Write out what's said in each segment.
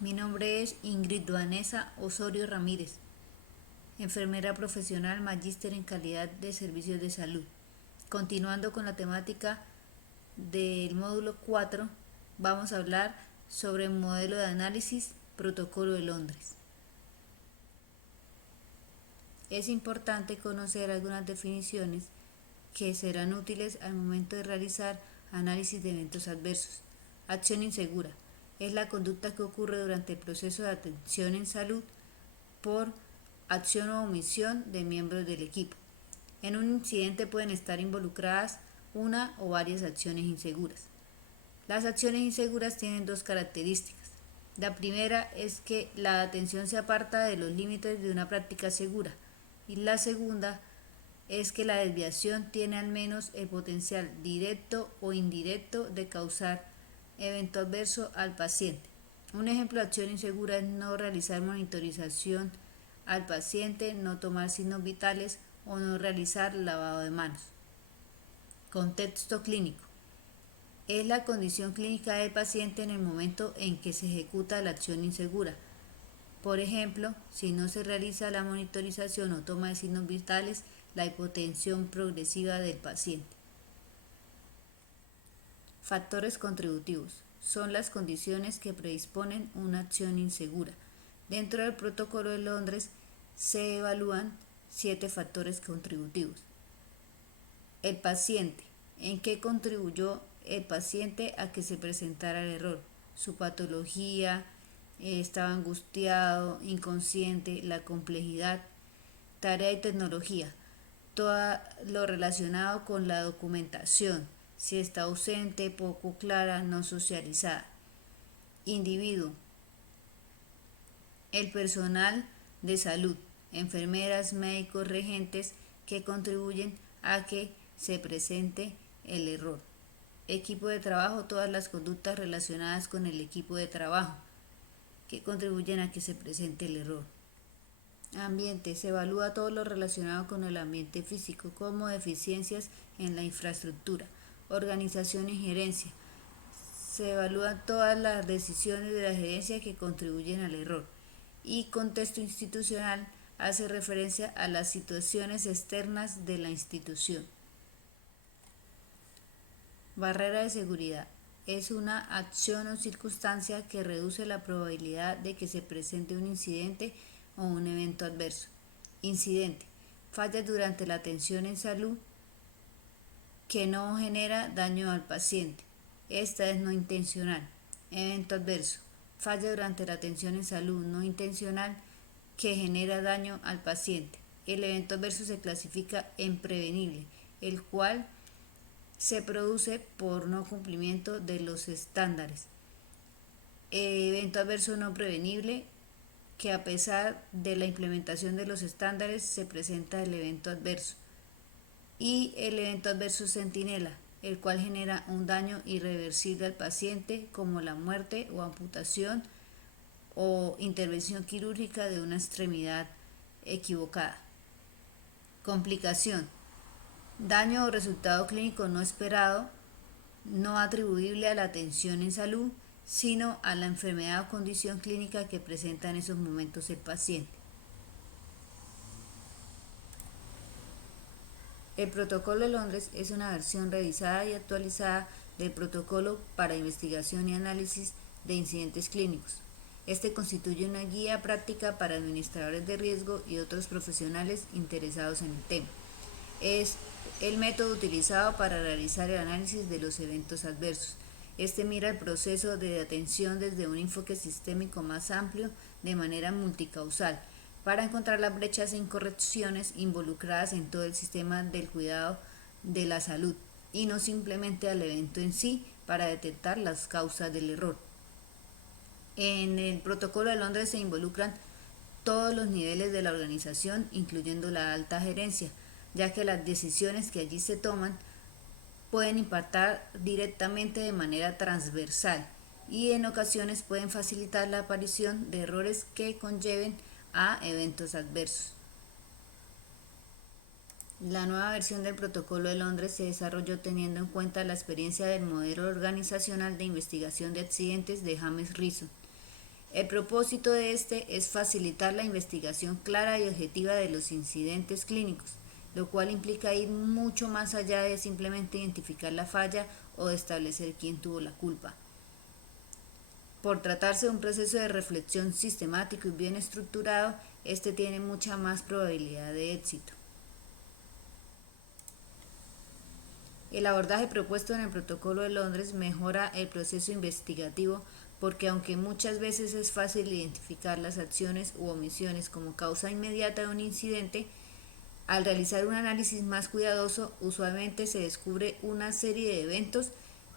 Mi nombre es Ingrid Vanessa Osorio Ramírez, enfermera profesional, magíster en calidad de servicios de salud. Continuando con la temática del módulo 4, vamos a hablar sobre el modelo de análisis Protocolo de Londres. Es importante conocer algunas definiciones que serán útiles al momento de realizar análisis de eventos adversos. Acción insegura es la conducta que ocurre durante el proceso de atención en salud por acción o omisión de miembros del equipo. En un incidente pueden estar involucradas una o varias acciones inseguras. Las acciones inseguras tienen dos características. La primera es que la atención se aparta de los límites de una práctica segura, y la segunda es que la desviación tiene al menos el potencial directo o indirecto de causar evento adverso al paciente. Un ejemplo de acción insegura es no realizar monitorización al paciente, no tomar signos vitales o no realizar lavado de manos. Contexto clínico. Es la condición clínica del paciente en el momento en que se ejecuta la acción insegura. Por ejemplo, si no se realiza la monitorización o toma de signos vitales, la hipotensión progresiva del paciente. Factores contributivos. Son las condiciones que predisponen una acción insegura. Dentro del Protocolo de Londres se evalúan 7 factores contributivos. El paciente. ¿En qué contribuyó el paciente a que se presentara el error? Su patología, estaba angustiado, inconsciente, la complejidad, tarea y tecnología, todo lo relacionado con la documentación, si está ausente, poco clara, no socializada. Individuo, el personal de salud, enfermeras, médicos, regentes que contribuyen a que se presente el error. Equipo de trabajo, todas las conductas relacionadas con el equipo de trabajo que contribuyen a que se presente el error. Ambiente, se evalúa todo lo relacionado con el ambiente físico, como deficiencias en la infraestructura. Organización y gerencia, se evalúan todas las decisiones de la gerencia que contribuyen al error. Y contexto institucional, hace referencia a las situaciones externas de la institución. Barrera de seguridad. Es una acción o circunstancia que reduce la probabilidad de que se presente un incidente o un evento adverso. Incidente. Fallas durante la atención en salud que no genera daño al paciente. Esta es no intencional. Evento adverso. Falla durante la atención en salud no intencional que genera daño al paciente. El evento adverso se clasifica en prevenible, el cual se produce por no cumplimiento de los estándares. Evento adverso no prevenible, que a pesar de la implementación de los estándares se presenta el evento adverso. Y el evento adverso centinela, el cual genera un daño irreversible al paciente, como la muerte o amputación o intervención quirúrgica de una extremidad equivocada. Complicación. Daño o resultado clínico no esperado, no atribuible a la atención en salud, sino a la enfermedad o condición clínica que presenta en esos momentos el paciente. El Protocolo de Londres es una versión revisada y actualizada del Protocolo para investigación y análisis de incidentes clínicos. Este constituye una guía práctica para administradores de riesgo y otros profesionales interesados en el tema. Es el método utilizado para realizar el análisis de los eventos adversos. Este mira el proceso de atención desde un enfoque sistémico más amplio, de manera multicausal, para encontrar las brechas e incorrecciones involucradas en todo el sistema del cuidado de la salud, y no simplemente al evento en sí, para detectar las causas del error. En el Protocolo de Londres se involucran todos los niveles de la organización, incluyendo la alta gerencia, ya que las decisiones que allí se toman pueden impactar directamente de manera transversal y en ocasiones pueden facilitar la aparición de errores que conlleven a eventos adversos. La nueva versión del Protocolo de Londres se desarrolló teniendo en cuenta la experiencia del modelo organizacional de investigación de accidentes de James Rison. El propósito de este es facilitar la investigación clara y objetiva de los incidentes clínicos, lo cual implica ir mucho más allá de simplemente identificar la falla o de establecer quién tuvo la culpa. Por tratarse de un proceso de reflexión sistemático y bien estructurado, este tiene mucha más probabilidad de éxito. El abordaje propuesto en el Protocolo de Londres mejora el proceso investigativo porque aunque muchas veces es fácil identificar las acciones u omisiones como causa inmediata de un incidente, al realizar un análisis más cuidadoso, usualmente se descubre una serie de eventos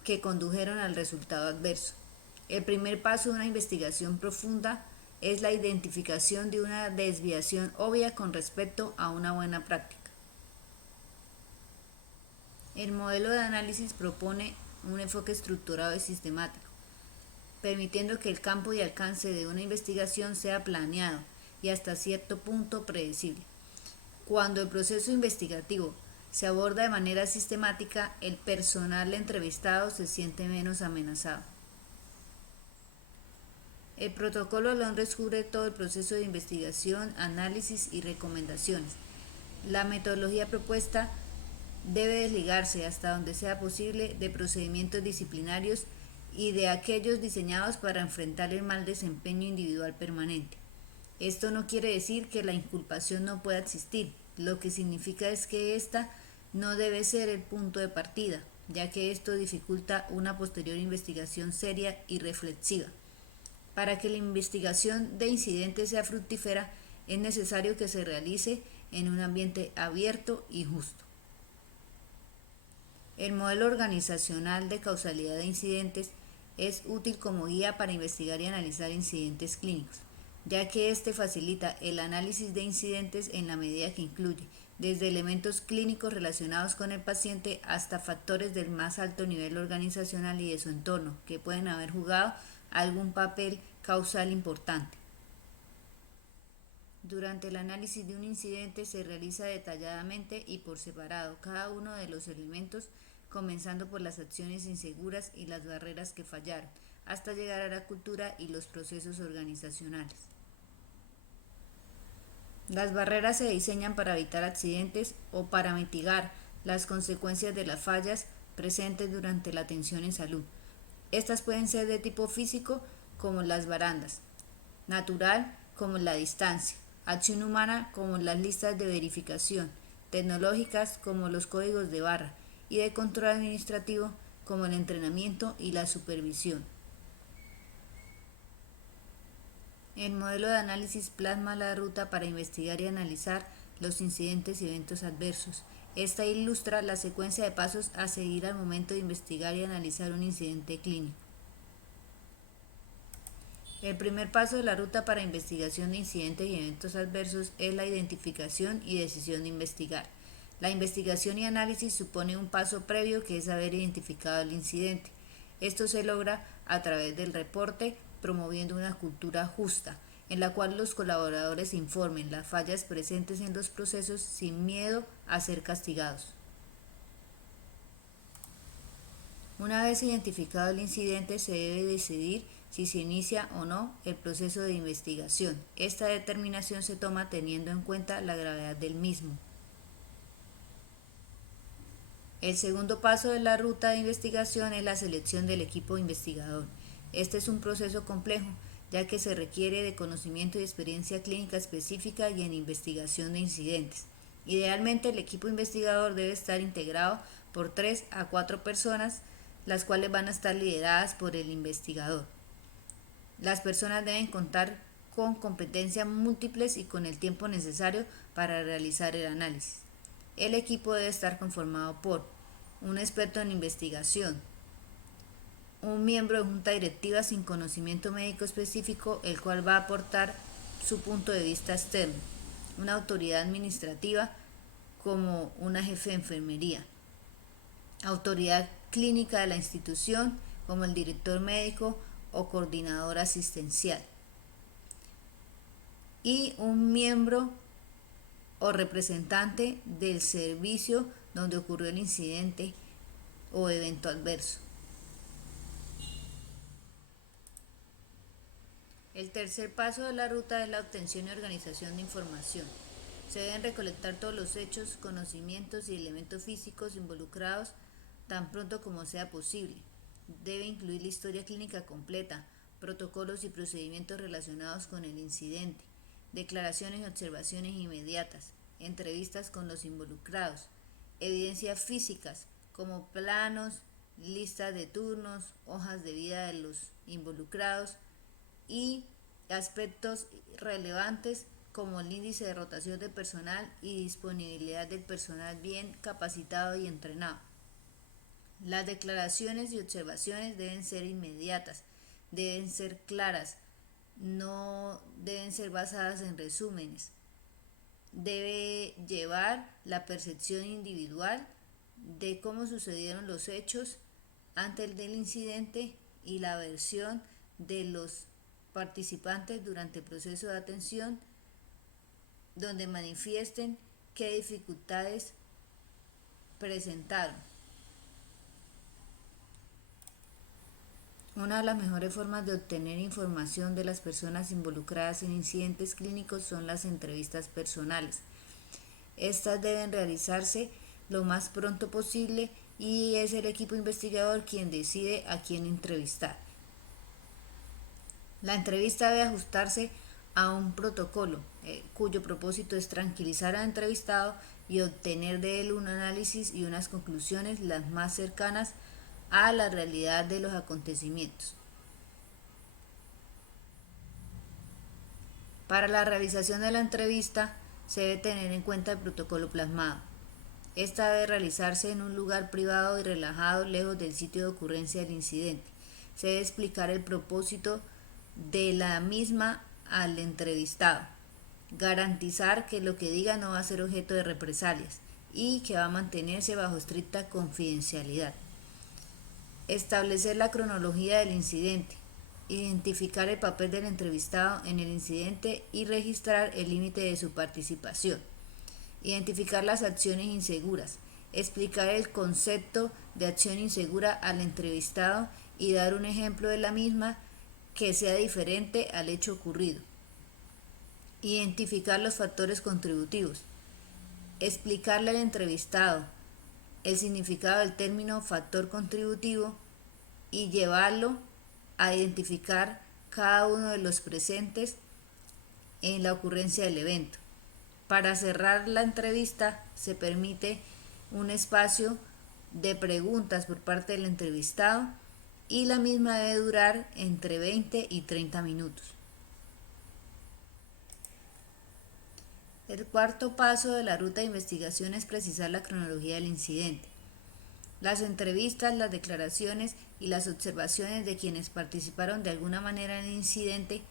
que condujeron al resultado adverso. El primer paso de una investigación profunda es la identificación de una desviación obvia con respecto a una buena práctica. El modelo de análisis propone un enfoque estructurado y sistemático, permitiendo que el campo y alcance de una investigación sea planeado y hasta cierto punto predecible. Cuando el proceso investigativo se aborda de manera sistemática, el personal entrevistado se siente menos amenazado. El Protocolo de Londres cubre todo el proceso de investigación, análisis y recomendaciones. La metodología propuesta debe desligarse hasta donde sea posible de procedimientos disciplinarios y de aquellos diseñados para enfrentar el mal desempeño individual permanente. Esto no quiere decir que la inculpación no pueda existir, lo que significa es que ésta no debe ser el punto de partida, ya que esto dificulta una posterior investigación seria y reflexiva. Para que la investigación de incidentes sea fructífera, es necesario que se realice en un ambiente abierto y justo. El modelo organizacional de causalidad de incidentes es útil como guía para investigar y analizar incidentes clínicos, ya que éste facilita el análisis de incidentes en la medida que incluye desde elementos clínicos relacionados con el paciente hasta factores del más alto nivel organizacional y de su entorno que pueden haber jugado algún papel causal importante. Durante el análisis de un incidente se realiza detalladamente y por separado cada uno de los elementos, comenzando por las acciones inseguras y las barreras que fallaron, hasta llegar a la cultura y los procesos organizacionales. Las barreras se diseñan para evitar accidentes o para mitigar las consecuencias de las fallas presentes durante la atención en salud. Estas pueden ser de tipo físico, como las barandas, natural, como la distancia, acción humana, como las listas de verificación, tecnológicas, como los códigos de barra, y de control administrativo, como el entrenamiento y la supervisión. El modelo de análisis plasma la ruta para investigar y analizar los incidentes y eventos adversos. Esta ilustra la secuencia de pasos a seguir al momento de investigar y analizar un incidente clínico. El primer paso de la ruta para investigación de incidentes y eventos adversos es la identificación y decisión de investigar. La investigación y análisis supone un paso previo que es haber identificado el incidente. Esto se logra a través del reporte, promoviendo una cultura justa, en la cual los colaboradores informen las fallas presentes en los procesos sin miedo a ser castigados. Una vez identificado el incidente, se debe decidir si se inicia o no el proceso de investigación. Esta determinación se toma teniendo en cuenta la gravedad del mismo. El segundo paso de la ruta de investigación es la selección del equipo investigador. Este es un proceso complejo, ya que se requiere de conocimiento y experiencia clínica específica y en investigación de incidentes. Idealmente, el equipo investigador debe estar integrado por 3 a 4 personas, las cuales van a estar lideradas por el investigador. Las personas deben contar con competencias múltiples y con el tiempo necesario para realizar el análisis. El equipo debe estar conformado por un experto en investigación, un miembro de junta directiva sin conocimiento médico específico, el cual va a aportar su punto de vista externo, una autoridad administrativa como una jefe de enfermería, autoridad clínica de la institución como el director médico o coordinador asistencial, y un miembro o representante del servicio donde ocurrió el incidente o evento adverso. El tercer paso de la ruta es la obtención y organización de información. Se deben recolectar todos los hechos, conocimientos y elementos físicos involucrados tan pronto como sea posible. Debe incluir la historia clínica completa, protocolos y procedimientos relacionados con el incidente, declaraciones y observaciones inmediatas, entrevistas con los involucrados, evidencias físicas como planos, listas de turnos, hojas de vida de los involucrados y aspectos relevantes como el índice de rotación de personal y disponibilidad del personal bien capacitado y entrenado. Las declaraciones y observaciones deben ser inmediatas, deben ser claras, no deben ser basadas en resúmenes. Debe llevar la percepción individual de cómo sucedieron los hechos antes del incidente y la versión de los participantes durante el proceso de atención, donde manifiesten qué dificultades presentaron. Una de las mejores formas de obtener información de las personas involucradas en incidentes clínicos son las entrevistas personales. Estas deben realizarse lo más pronto posible y es el equipo investigador quien decide a quién entrevistar. La entrevista debe ajustarse a un protocolo, cuyo propósito es tranquilizar al entrevistado y obtener de él un análisis y unas conclusiones las más cercanas a la realidad de los acontecimientos. Para la realización de la entrevista se debe tener en cuenta el protocolo plasmado. Esta debe realizarse en un lugar privado y relajado, lejos del sitio de ocurrencia del incidente. Se debe explicar el propósito de la misma al entrevistado, garantizar que lo que diga no va a ser objeto de represalias y que va a mantenerse bajo estricta confidencialidad. Establecer la cronología del incidente, identificar el papel del entrevistado en el incidente y registrar el límite de su participación. Identificar las acciones inseguras, explicar el concepto de acción insegura al entrevistado y dar un ejemplo de la misma que sea diferente al hecho ocurrido. Identificar los factores contributivos, explicarle al entrevistado el significado del término factor contributivo y llevarlo a identificar cada uno de los presentes en la ocurrencia del evento. Para cerrar la entrevista se permite un espacio de preguntas por parte del entrevistado y la misma debe durar entre 20 y 30 minutos. El cuarto paso de la ruta de investigación es precisar la cronología del incidente. Las entrevistas, las declaraciones y las observaciones de quienes participaron de alguna manera en el incidente,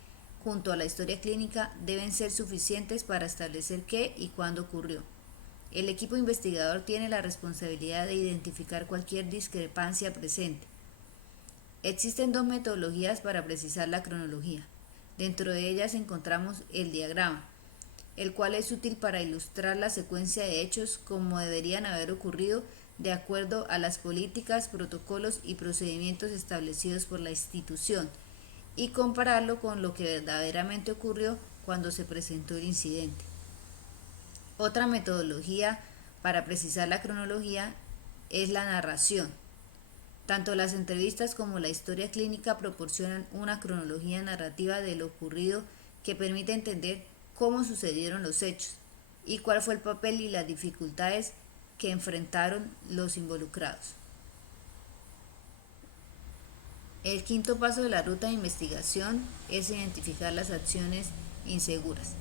junto a la historia clínica, deben ser suficientes para establecer qué y cuándo ocurrió. El equipo investigador tiene la responsabilidad de identificar cualquier discrepancia presente. Existen dos metodologías para precisar la cronología. Dentro de ellas encontramos el diagrama, el cual es útil para ilustrar la secuencia de hechos como deberían haber ocurrido de acuerdo a las políticas, protocolos y procedimientos establecidos por la institución y compararlo con lo que verdaderamente ocurrió cuando se presentó el incidente. Otra metodología para precisar la cronología es la narración. Tanto las entrevistas como la historia clínica proporcionan una cronología narrativa de lo ocurrido que permite entender cómo sucedieron los hechos y cuál fue el papel y las dificultades que enfrentaron los involucrados. El quinto paso de la ruta de investigación es identificar las acciones inseguras.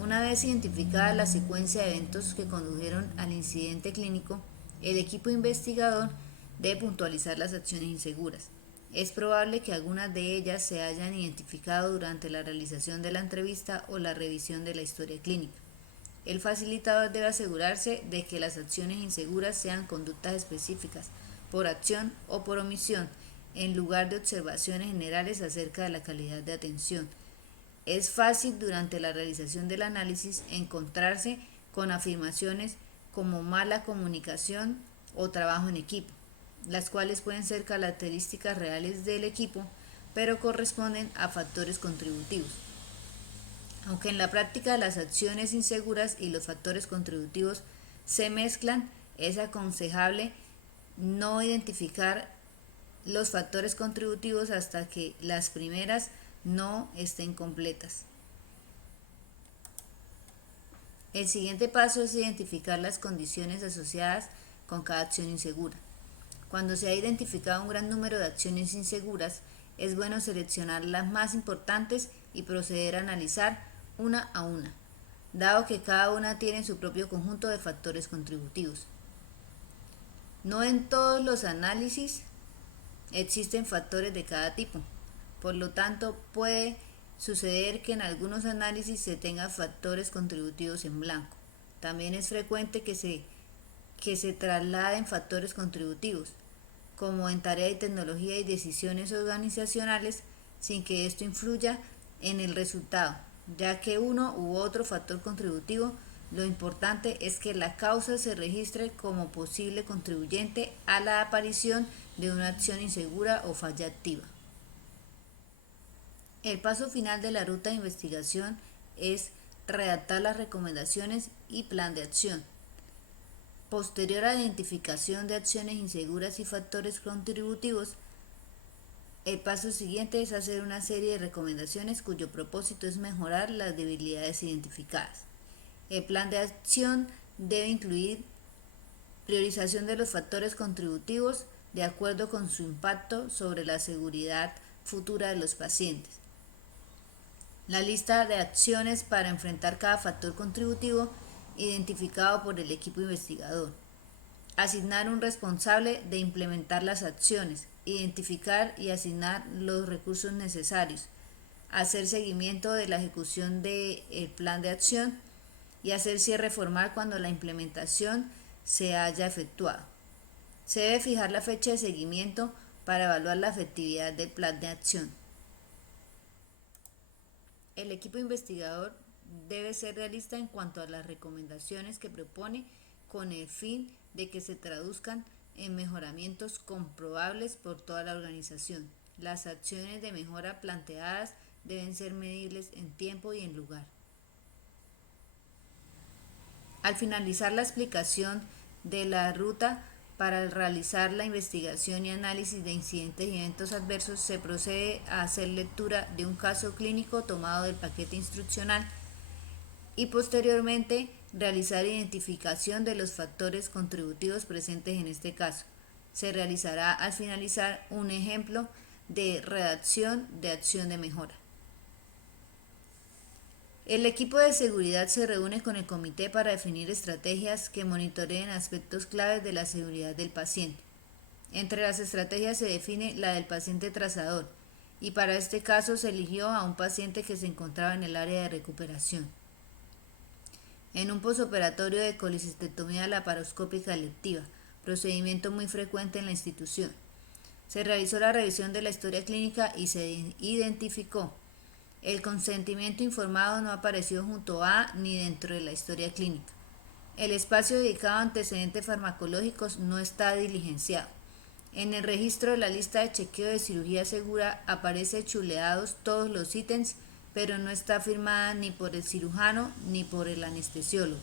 Una vez identificada la secuencia de eventos que condujeron al incidente clínico, el equipo investigador debe puntualizar las acciones inseguras. Es probable que algunas de ellas se hayan identificado durante la realización de la entrevista o la revisión de la historia clínica. El facilitador debe asegurarse de que las acciones inseguras sean conductas específicas, por acción o por omisión, en lugar de observaciones generales acerca de la calidad de atención. Es fácil durante la realización del análisis encontrarse con afirmaciones como mala comunicación o trabajo en equipo, las cuales pueden ser características reales del equipo, pero corresponden a factores contributivos. Aunque en la práctica las acciones inseguras y los factores contributivos se mezclan, es aconsejable no identificar los factores contributivos hasta que las primeras no estén completas. El siguiente paso es identificar las condiciones asociadas con cada acción insegura. Cuando se ha identificado un gran número de acciones inseguras, es bueno seleccionar las más importantes y proceder a analizar una a una, dado que cada una tiene su propio conjunto de factores contributivos. No en todos los análisis existen factores de cada tipo, por lo tanto puede suceder que en algunos análisis se tengan factores contributivos en blanco. También es frecuente que se trasladen factores contributivos, como en tarea de tecnología y decisiones organizacionales, sin que esto influya en el resultado, ya que uno u otro factor contributivo, lo importante es que la causa se registre como posible contribuyente a la aparición de una acción insegura o falla activa. El paso final de la ruta de investigación es redactar las recomendaciones y plan de acción. Posterior a la identificación de acciones inseguras y factores contributivos, el paso siguiente es hacer una serie de recomendaciones cuyo propósito es mejorar las debilidades identificadas. El plan de acción debe incluir priorización de los factores contributivos de acuerdo con su impacto sobre la seguridad futura de los pacientes. La lista de acciones para enfrentar cada factor contributivo identificado por el equipo investigador. Asignar un responsable de implementar las acciones, identificar y asignar los recursos necesarios, hacer seguimiento de la ejecución del plan de acción y hacer cierre formal cuando la implementación se haya efectuado. Se debe fijar la fecha de seguimiento para evaluar la efectividad del plan de acción. El equipo investigador debe ser realista en cuanto a las recomendaciones que propone con el fin de que se traduzcan en mejoramientos comprobables por toda la organización. Las acciones de mejora planteadas deben ser medibles en tiempo y en lugar. Al finalizar la explicación de la ruta para realizar la investigación y análisis de incidentes y eventos adversos, se procede a hacer lectura de un caso clínico tomado del paquete instruccional y posteriormente realizar identificación de los factores contributivos presentes en este caso. Se realizará al finalizar un ejemplo de redacción de acción de mejora. El equipo de seguridad se reúne con el comité para definir estrategias que monitoreen aspectos claves de la seguridad del paciente. Entre las estrategias se define la del paciente trazador, y para este caso se eligió a un paciente que se encontraba en el área de recuperación. En un posoperatorio de colecistectomía laparoscópica electiva, procedimiento muy frecuente en la institución, se realizó la revisión de la historia clínica y se identificó. El consentimiento informado no apareció junto a ni dentro de la historia clínica. El espacio dedicado a antecedentes farmacológicos no está diligenciado. En el registro de la lista de chequeo de cirugía segura aparece chuleados todos los ítems, pero no está firmada ni por el cirujano ni por el anestesiólogo.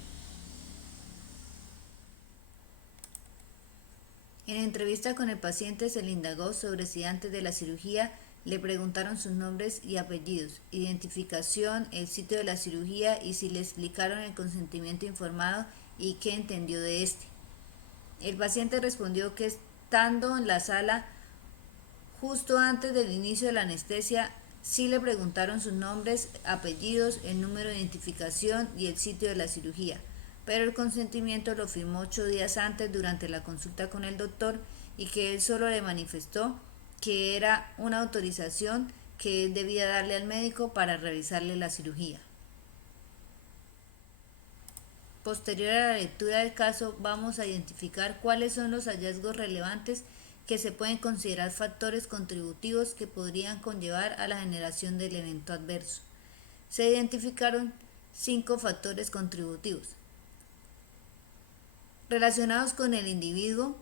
En entrevista con el paciente se le indagó sobre si antes de la cirugía le preguntaron sus nombres y apellidos, identificación, el sitio de la cirugía y si le explicaron el consentimiento informado y qué entendió de este. El paciente respondió que estando en la sala justo antes del inicio de la anestesia, sí le preguntaron sus nombres, apellidos, el número de identificación y el sitio de la cirugía, pero el consentimiento lo firmó 8 días antes durante la consulta con el doctor y que él solo le manifestó que era una autorización que él debía darle al médico para realizarle la cirugía. Posterior a la lectura del caso, vamos a identificar cuáles son los hallazgos relevantes que se pueden considerar factores contributivos que podrían conllevar a la generación del evento adverso. Se identificaron 5 factores contributivos. Relacionados con el individuo,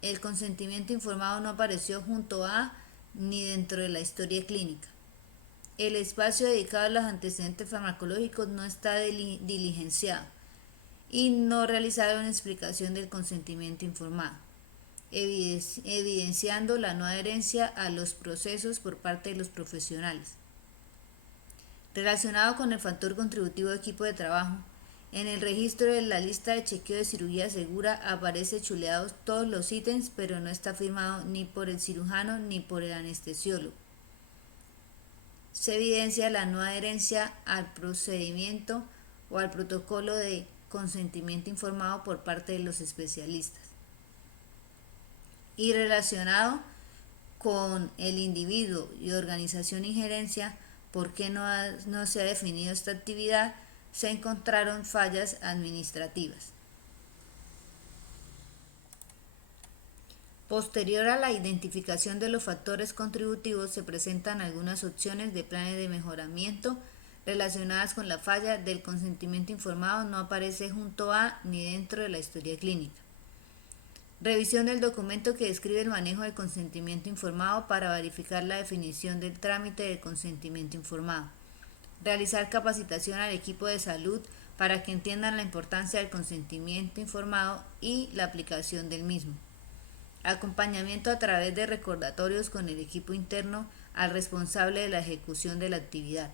el consentimiento informado no apareció junto a ni dentro de la historia clínica. El espacio dedicado a los antecedentes farmacológicos no está diligenciado y no realizaron una explicación del consentimiento informado, evidenciando la no adherencia a los procesos por parte de los profesionales. Relacionado con el factor contributivo de equipo de trabajo, en el registro de la lista de chequeo de cirugía segura aparece chuleados todos los ítems, pero no está firmado ni por el cirujano ni por el anestesiólogo. Se evidencia la no adherencia al procedimiento o al protocolo de consentimiento informado por parte de los especialistas. Y relacionado con el individuo y organización y gerencia, ¿por qué no se ha definido esta actividad? Se encontraron fallas administrativas. Posterior a la identificación de los factores contributivos, se presentan algunas opciones de planes de mejoramiento relacionadas con la falla del consentimiento informado. No aparece junto a ni dentro de la historia clínica. Revisión del documento que describe el manejo del consentimiento informado para verificar la definición del trámite de consentimiento informado. Realizar capacitación al equipo de salud para que entiendan la importancia del consentimiento informado y la aplicación del mismo. Acompañamiento a través de recordatorios con el equipo interno al responsable de la ejecución de la actividad.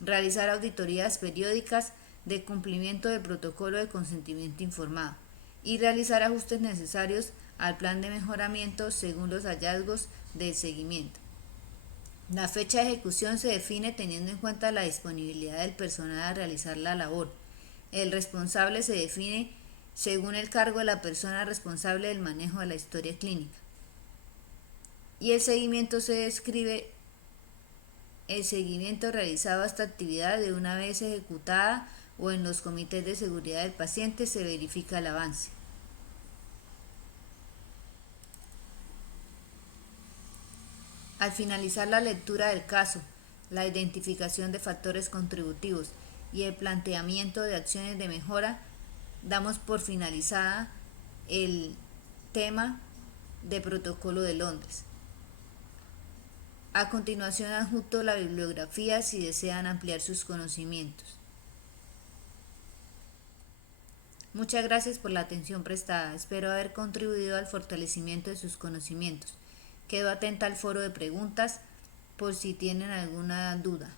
Realizar auditorías periódicas de cumplimiento del protocolo de consentimiento informado y realizar ajustes necesarios al plan de mejoramiento según los hallazgos del seguimiento. La fecha de ejecución se define teniendo en cuenta la disponibilidad del personal a realizar la labor. El responsable se define según el cargo de la persona responsable del manejo de la historia clínica. Y el seguimiento se describe el seguimiento realizado a esta actividad de una vez ejecutada o en los comités de seguridad del paciente se verifica el avance. Al finalizar la lectura del caso, la identificación de factores contributivos y el planteamiento de acciones de mejora, damos por finalizada el tema de Protocolo de Londres. A continuación adjunto la bibliografía si desean ampliar sus conocimientos. Muchas gracias por la atención prestada. Espero haber contribuido al fortalecimiento de sus conocimientos. Quedo atenta al foro de preguntas por si tienen alguna duda.